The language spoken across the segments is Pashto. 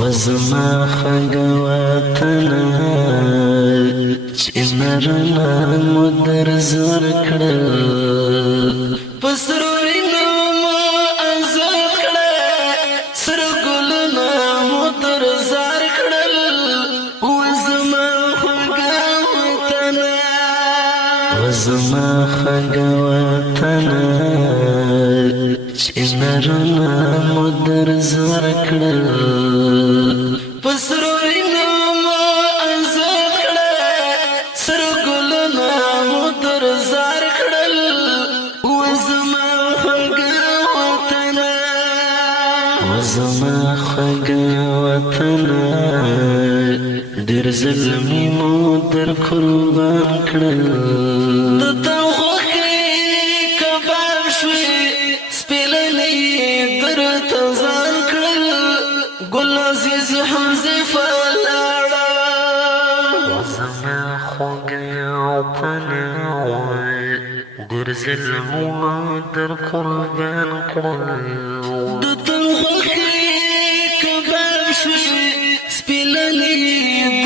وزما خګه وطنه چې نرنه مو در زر کړل په سرو وینو مو ازاد کړل سره ګلونه مو در زار کړل وزما خګه وطنه وزما خګه وطنه چې نرنه مو در زر کړل په سرو وینو مو ازاد کړل سره ګلونه مو در زار کړل وزما خوږه وطنه وزما خوږه وطنه ډېر ظلمي مو در قربان کړل د تا خوښۍ کباب شوې سپېلنې درته ځان کړل ګل عزیز حذیفه لاړه وزما خوږه وطنه ډېر ظلمونه در قربان کړل د تا خوښۍ کباب شوې سپېلنې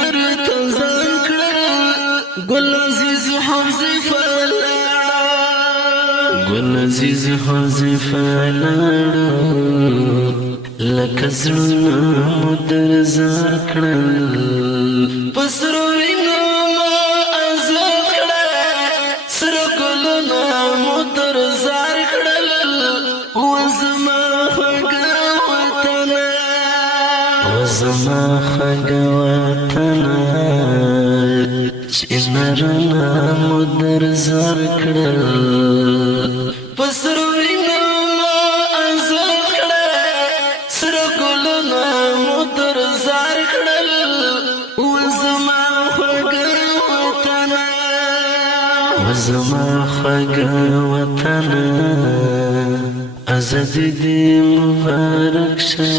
درته ځان کړل ګل عزیز حذیفه لاړه ګل عزیز حذیفه لاړه لکه زړونه مو در زار کړل په سرو وینو مو ازاد کړل سره ګلونه مو در زار کړل وزما خوږه وطنه وزما خوږه وطنه چې نرنه مو در زار کړل په سرو وینو مو ازاد کړل سره ګلونه مو در زار کړل وزما خوږه وطنه وزما خوږه وطنه ازادي دې مبارک شه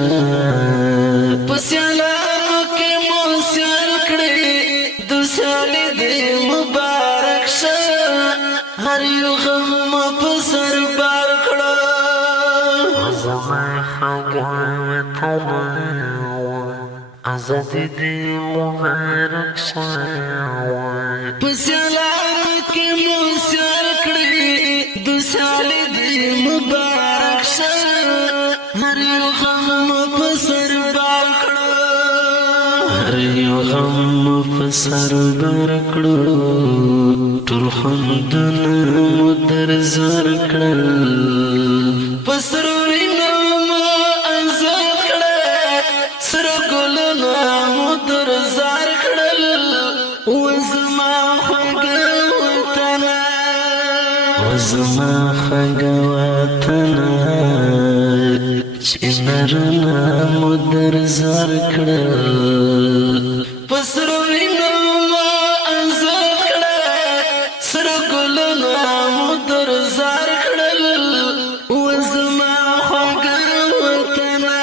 په سیالانو کې مو سیال کړې د سیالي دې مبارک شه هر یو غم مو په سر بار کړه وزما خوږه وطنه ازادي دې مبارک شه په سیالانو کې مو سیال کړې د سیالي دې مبارک شه هر یو غم مو په سر بار کړه هر یو غم مو په سر بار کړه ټول خوندونه مو در زار کړل په سرو وینو مو ازاد کړل سره ګلونه مو در زار کړل وزما خوږه وطنه وزما خوږه وطنه چې نرنه مو در زار کړل په سرو وینو مو ازاد کړل سره ګلونه مو در زار کړل وزما خوږه وطنه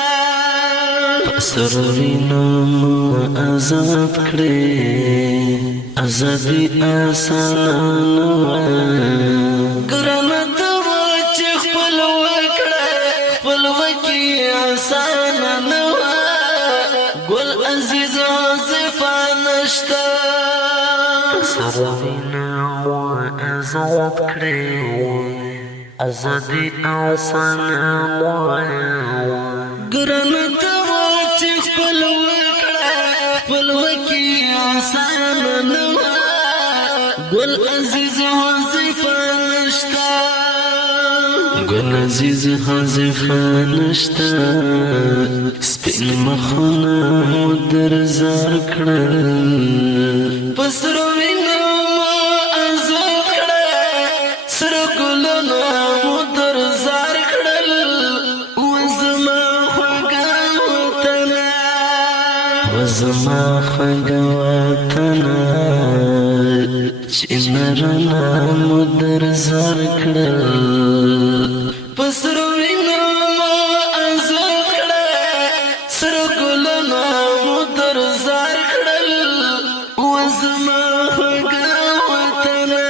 سرو وینو مو ازاد کړې ازادي آسانه وه ګرانه ده وه چې خپل وکړه خپلواکي آسانه نه وه ګل عزیز حذیفه نشته سرو وینو مو ازاد کړې ازادي آسانه نه وه ګرانه ده وه چې خپل وکړه خپلواکي آسانه نه وه ګل عزیز حذیفه نشته ګل عزیز حذیفه نشته سپین مخونه مو در زار کړل په سرو وینو مو ازاد کړل سره ګلونه مو در زار کړل وزما خوږه وطنه وزما خوږه وطنه چې نرنه مو در زار کړل په سرو وینو مو ازاد کړل سره ګلونه مو در زار کړل وزما خوږه وطنه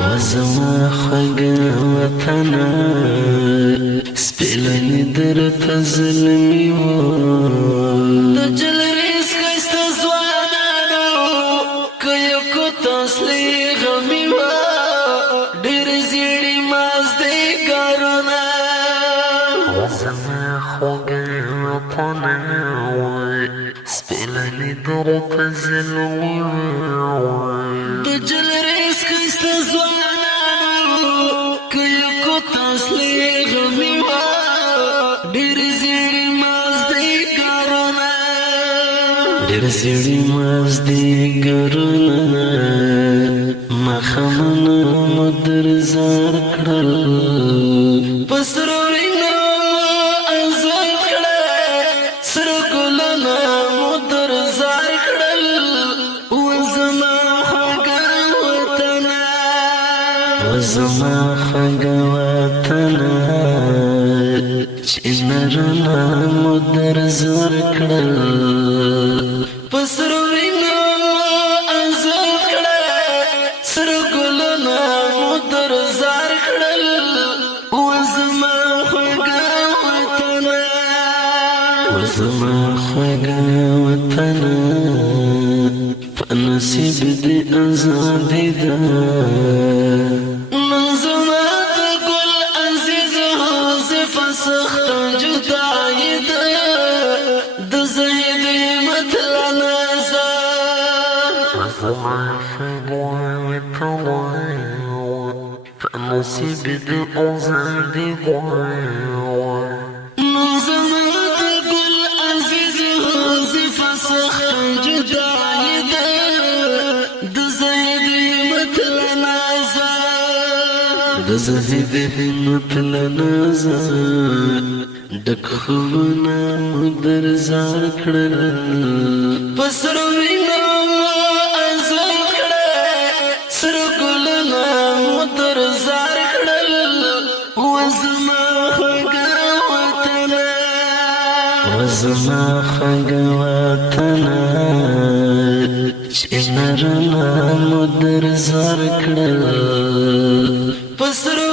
وزما خوږه وطنه سپېلنې درته ظلمي وه وطنا سپیلنی درت ظلمی دجل رزق استزوانانو کیکو تاسلی غمی ډیر زیری مازدیګرونه ډیر زیری مازدیګرونه مخمنه مدر زار کړل پسرو وینو ازاد کړل سر ګلونه مدر زار کړل وزما خګه وطن وزما خګه وطن چې نرنا مدر زار کړل پسرو وینو ازاد کړل سر ګلونه مدر زار کړل وزما خګه وطن وزما خګه وطن په نصیب دې ازادي ده نظما د ګل عزیز حوزف سخت جدائی ده د زهد مطلع نظر وزما خګه وطن په نصیب دې ازادي ده نظما د ګل عزیز حوزف سخت جدائی ده د زهد مطلع نظر د زهد مطلع نظر ډک خوبونه مدر زار کړل پسرو وینو ازاد کړل سر ګلونه مدر زار کړل وزما خګه وطن وزما خګه وطن چې نرنا مدر زار کړل پسرو